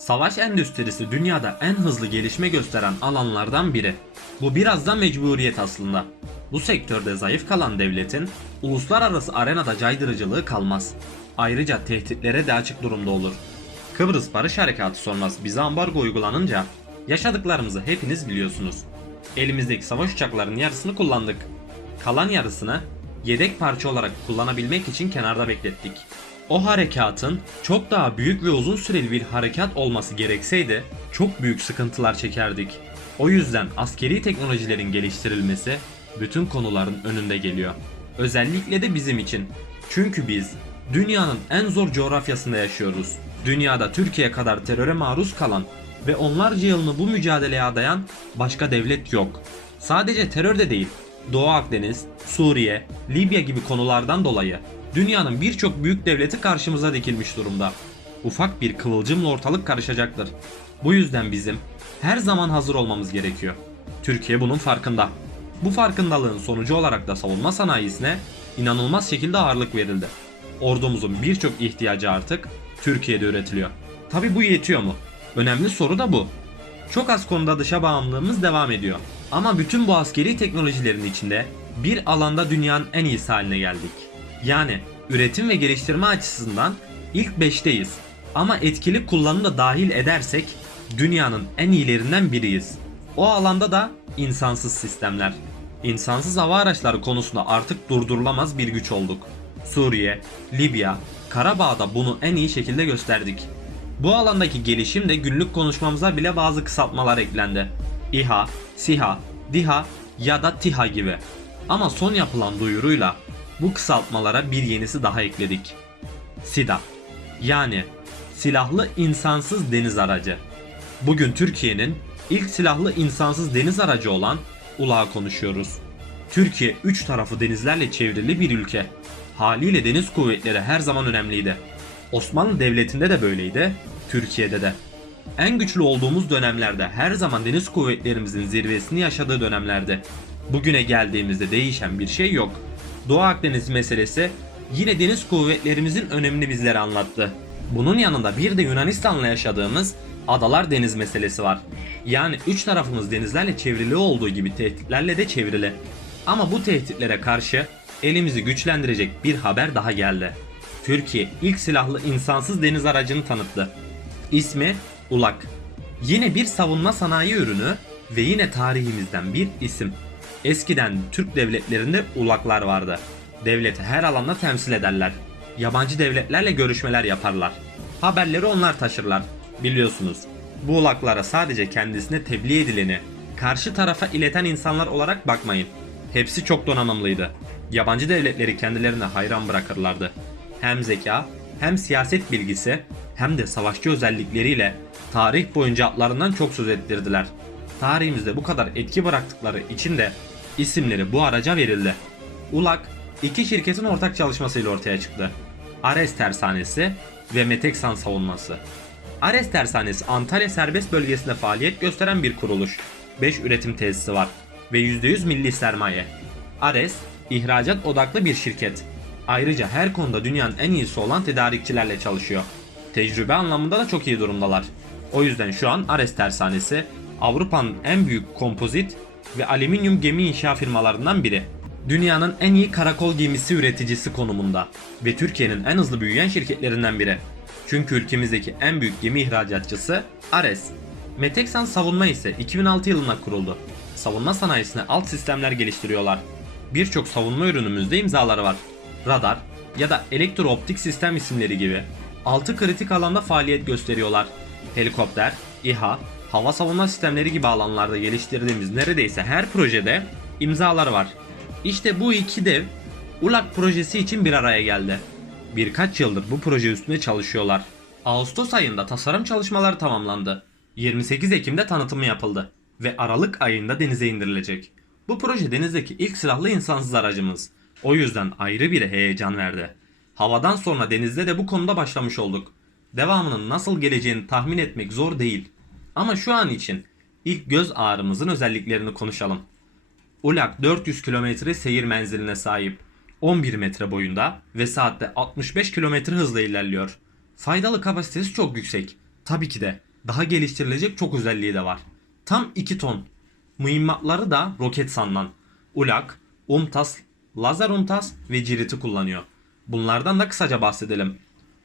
Savaş endüstrisi dünyada en hızlı gelişme gösteren alanlardan biri. Bu biraz da mecburiyet aslında. Bu sektörde zayıf kalan devletin uluslararası arenada caydırıcılığı kalmaz. Ayrıca tehditlere de açık durumda olur. Kıbrıs Barış Harekatı sonrası bize ambargo uygulanınca yaşadıklarımızı hepiniz biliyorsunuz. Elimizdeki savaş uçaklarının yarısını kullandık. Kalan yarısını yedek parça olarak kullanabilmek için kenarda beklettik. O harekatın çok daha büyük ve uzun süreli bir harekat olması gerekseydi çok büyük sıkıntılar çekerdik. O yüzden askeri teknolojilerin geliştirilmesi bütün konuların önünde geliyor. Özellikle de bizim için. Çünkü biz dünyanın en zor coğrafyasında yaşıyoruz. Dünyada Türkiye kadar teröre maruz kalan ve onlarca yılını bu mücadeleye adayan başka devlet yok. Sadece terör de değil, Doğu Akdeniz, Suriye, Libya gibi konulardan dolayı dünyanın birçok büyük devleti karşımıza dikilmiş durumda. Ufak bir kıvılcımla ortalık karışacaktır. Bu yüzden bizim her zaman hazır olmamız gerekiyor. Türkiye bunun farkında. Bu farkındalığın sonucu olarak da savunma sanayisine inanılmaz şekilde ağırlık verildi. Ordumuzun birçok ihtiyacı artık Türkiye'de üretiliyor. Tabi bu yetiyor mu? Önemli soru da bu. Çok az konuda dışa bağımlılığımız devam ediyor. Ama bütün bu askeri teknolojilerin içinde bir alanda dünyanın en iyisi haline geldik. Yani üretim ve geliştirme açısından ilk 5'teyiz. Ama etkili kullanımı da dahil edersek dünyanın en iyilerinden biriyiz. O alanda da insansız sistemler. İnsansız hava araçları konusunda artık durdurulamaz bir güç olduk. Suriye, Libya, Karabağ'da bunu en iyi şekilde gösterdik. Bu alandaki gelişimde günlük konuşmamıza bile bazı kısaltmalar eklendi. İHA, SİHA, DİHA ya da TİHA gibi. Ama son yapılan duyuruyla bu kısaltmalara bir yenisi daha ekledik. SİDA yani Silahlı İnsansız Deniz Aracı. Bugün Türkiye'nin ilk silahlı insansız deniz aracı olan ULA'yı konuşuyoruz. Türkiye üç tarafı denizlerle çevrili bir ülke. Haliyle deniz kuvvetleri her zaman önemliydi. Osmanlı Devleti'nde de böyleydi, Türkiye'de de. En güçlü olduğumuz dönemlerde her zaman deniz kuvvetlerimizin zirvesini yaşadığı dönemlerde. Bugüne geldiğimizde değişen bir şey yok. Doğu Akdeniz meselesi yine deniz kuvvetlerimizin önemini bizlere anlattı. Bunun yanında bir de Yunanistan'la yaşadığımız adalar deniz meselesi var. Yani üç tarafımız denizlerle çevrili olduğu gibi tehditlerle de çevrili. Ama bu tehditlere karşı elimizi güçlendirecek bir haber daha geldi. Türkiye ilk silahlı insansız deniz aracını tanıttı. İsmi Ulak. Yine bir savunma sanayi ürünü ve yine tarihimizden bir isim. Eskiden Türk devletlerinde ulaklar vardı. Devleti her alanda temsil ederler. Yabancı devletlerle görüşmeler yaparlar. Haberleri onlar taşırlar. Biliyorsunuz. Bu ulaklara sadece kendisine tebliğ edileni, karşı tarafa ileten insanlar olarak bakmayın. Hepsi çok donanımlıydı. Yabancı devletleri kendilerine hayran bırakırlardı. Hem zeka, hem siyaset bilgisi, hem de savaşçı özellikleriyle tarih boyunca atlarından çok söz ettirdiler. Tarihimizde bu kadar etki bıraktıkları için de isimleri bu araca verildi. Ulak, iki şirketin ortak çalışmasıyla ortaya çıktı. Ares Tersanesi ve Meteksan Savunması. Ares Tersanesi Antalya serbest bölgesinde faaliyet gösteren bir kuruluş. 5 üretim tesisi var ve %100 milli sermaye. Ares, ihracat odaklı bir şirket. Ayrıca her konuda dünyanın en iyisi olan tedarikçilerle çalışıyor. Tecrübe anlamında da çok iyi durumdalar. O yüzden şu an Ares Tersanesi Avrupa'nın en büyük kompozit ve alüminyum gemi inşa firmalarından biri. Dünyanın en iyi karakol gemisi üreticisi konumunda ve Türkiye'nin en hızlı büyüyen şirketlerinden biri. Çünkü ülkemizdeki en büyük gemi ihracatçısı Ares. Meteksan Savunma ise 2006 yılında kuruldu. Savunma sanayisine alt sistemler geliştiriyorlar. Birçok savunma ürünümüzde imzaları var. Radar ya da elektrooptik sistem isimleri gibi 6 kritik alanda faaliyet gösteriyorlar. Helikopter, İHA, hava savunma sistemleri gibi alanlarda geliştirdiğimiz neredeyse her projede imzaları var. İşte bu iki dev ULAK projesi için bir araya geldi. Birkaç yıldır bu proje üstünde çalışıyorlar. Ağustos ayında tasarım çalışmaları tamamlandı. 28 Ekim'de tanıtımı yapıldı ve Aralık ayında denize indirilecek. Bu proje denizdeki ilk silahlı insansız aracımız. O yüzden ayrı bir heyecan verdi. Havadan sonra denizde de bu konuda başlamış olduk. Devamının nasıl geleceğini tahmin etmek zor değil. Ama şu an için ilk göz ağrımızın özelliklerini konuşalım. ULAK 400 kilometre seyir menziline sahip. 11 metre boyunda ve saatte 65 kilometre hızla ilerliyor. Faydalı kapasitesi çok yüksek. Tabii ki de. daha geliştirilecek çok özelliği de var. Tam 2 ton. Mühimmatları da Roketsan'dan. ULAK, UMTAS, Lazer UMTAS ve Cirit'i kullanıyor. Bunlardan da kısaca bahsedelim.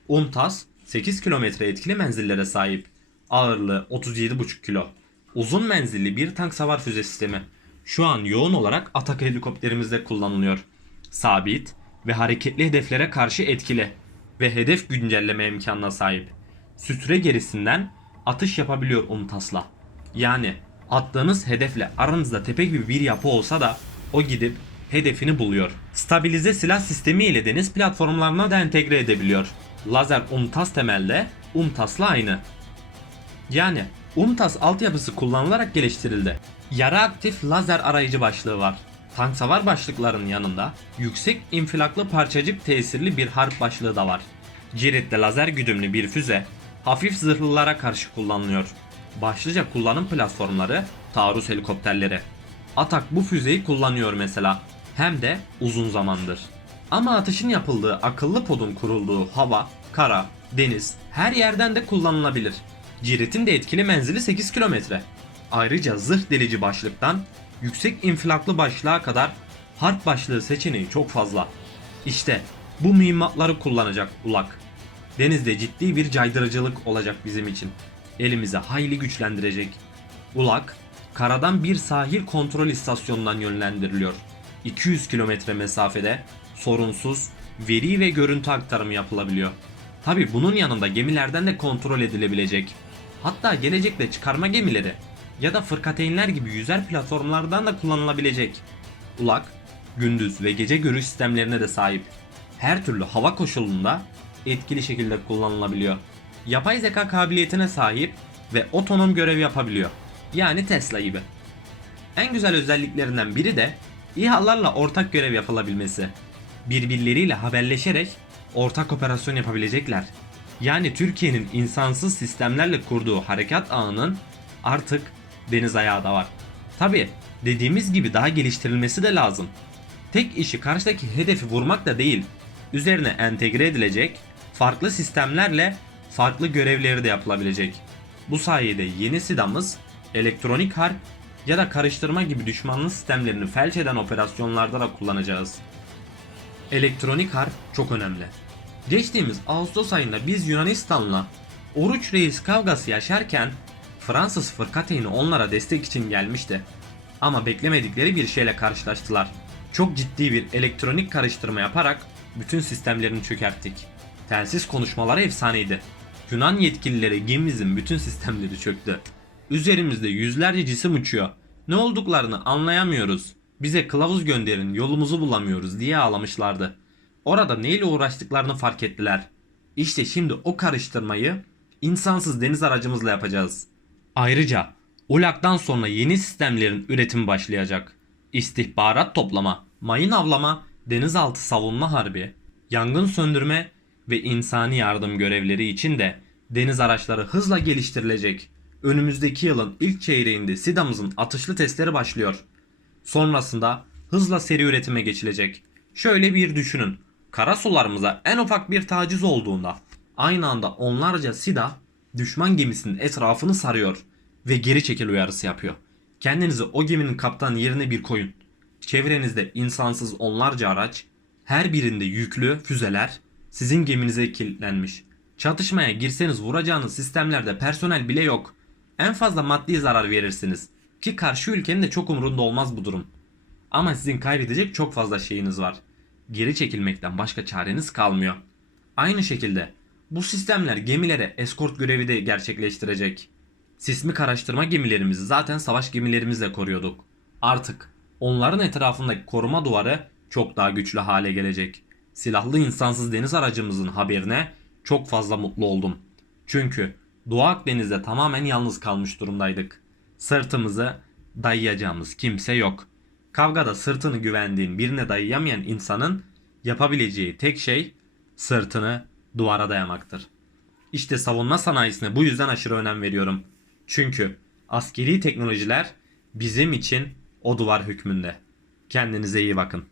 UMTAS 8 kilometre etkili menzillere sahip. Ağırlığı 37,5 kilo. Uzun menzilli bir tank savar füze sistemi. Şu an yoğun olarak atak helikopterimizde kullanılıyor. Sabit ve hareketli hedeflere karşı etkili ve hedef güncelleme imkanına sahip. Sütre gerisinden atış yapabiliyor UMTAS'la. Yani attığınız hedefle aranızda tepe gibi bir yapı olsa da o gidip hedefini buluyor. Stabilize silah sistemi ile deniz platformlarına da entegre edebiliyor. Lazer UMTAS temelde UMTAS'la aynı. Yani UMTAS altyapısı kullanılarak geliştirildi. Yarı aktif lazer arayıcı başlığı var. Tank savar başlıkların yanında yüksek infilaklı parçacık tesirli bir harp başlığı da var. Cirit'te lazer güdümlü bir füze hafif zırhlılara karşı kullanılıyor. Başlıca kullanım platformları taarruz helikopterleri. Atak bu füzeyi kullanıyor mesela hem de uzun zamandır. Ama atışın yapıldığı akıllı podun kurulduğu hava, kara, deniz her yerden de kullanılabilir. Cirit'in de etkili menzili 8 kilometre. Ayrıca zırh delici başlıktan yüksek infilaklı başlığa kadar harp başlığı seçeneği çok fazla. İşte bu mühimmatları kullanacak ulak. Denizde ciddi bir caydırıcılık olacak bizim için. Elimize hayli güçlendirecek. Ulak, karadan bir sahil kontrol istasyonundan yönlendiriliyor. 200 kilometre mesafede sorunsuz veri ve görüntü aktarımı yapılabiliyor. Tabi bunun yanında gemilerden de kontrol edilebilecek. Hatta gelecekte çıkarma gemileri ya da fırkateynler gibi yüzer platformlardan da kullanılabilecek. Ulak, gündüz ve gece görüş sistemlerine de sahip. Her türlü hava koşulunda etkili şekilde kullanılabiliyor. Yapay zeka kabiliyetine sahip ve otonom görev yapabiliyor. Yani Tesla gibi. En güzel özelliklerinden biri de İHA'larla ortak görev yapılabilmesi. Birbirleriyle haberleşerek ortak operasyon yapabilecekler. Yani Türkiye'nin insansız sistemlerle kurduğu harekat ağının artık deniz ayağı da var. Tabi dediğimiz gibi daha geliştirilmesi de lazım. Tek işi karşıdaki hedefi vurmak da değil, üzerine entegre edilecek farklı sistemlerle farklı görevleri de yapılabilecek. Bu sayede yeni SIDA'mız elektronik harp ya da karıştırma gibi düşmanlık sistemlerini felç eden operasyonlarda da kullanacağız. Elektronik harp çok önemli. Geçtiğimiz Ağustos ayında biz Yunanistan'la Oruç Reis kavgası yaşarken Fransız fırkateyni onlara destek için gelmişti. Ama beklemedikleri bir şeyle karşılaştılar. Çok ciddi bir elektronik karıştırma yaparak bütün sistemlerini çökerttik. Telsiz konuşmaları efsaneydi. Yunan yetkilileri gemimizin bütün sistemleri çöktü. Üzerimizde yüzlerce cisim uçuyor. Ne olduklarını anlayamıyoruz. Bize kılavuz gönderin yolumuzu bulamıyoruz diye ağlamışlardı. Orada neyle uğraştıklarını fark ettiler. İşte şimdi o karıştırmayı insansız deniz aracımızla yapacağız. Ayrıca ULAK'tan sonra yeni sistemlerin üretimi başlayacak. İstihbarat toplama, mayın avlama, denizaltı savunma harbi, yangın söndürme ve insani yardım görevleri için de deniz araçları hızla geliştirilecek. Önümüzdeki yılın ilk çeyreğinde SIDA'mızın atışlı testleri başlıyor. Sonrasında hızla seri üretime geçilecek. Şöyle bir düşünün. Kara sularımıza en ufak bir taciz olduğunda aynı anda onlarca SIDA düşman gemisinin etrafını sarıyor ve geri çekil uyarısı yapıyor. Kendinizi o geminin kaptan yerine bir koyun. Çevrenizde insansız onlarca araç, her birinde yüklü füzeler sizin geminize kilitlenmiş. Çatışmaya girseniz vuracağınız sistemlerde personel bile yok. En fazla maddi zarar verirsiniz. Ki karşı ülkenin de çok umurunda olmaz bu durum. Ama sizin kaybedecek çok fazla şeyiniz var. Geri çekilmekten başka çareniz kalmıyor. Aynı şekilde bu sistemler gemilere eskort görevi de gerçekleştirecek. Sismik araştırma gemilerimizi zaten savaş gemilerimizle koruyorduk. Artık onların etrafındaki koruma duvarı çok daha güçlü hale gelecek. Silahlı insansız deniz aracımızın haberine çok fazla mutlu oldum. Çünkü Doğu Akdeniz'de tamamen yalnız kalmış durumdaydık. Sırtımızı dayayacağımız kimse yok. Kavgada sırtını güvendiğin birine dayayamayan insanın yapabileceği tek şey sırtını duvara dayamaktır. İşte savunma sanayisine bu yüzden aşırı önem veriyorum. Çünkü askeri teknolojiler bizim için o duvar hükmünde. Kendinize iyi bakın.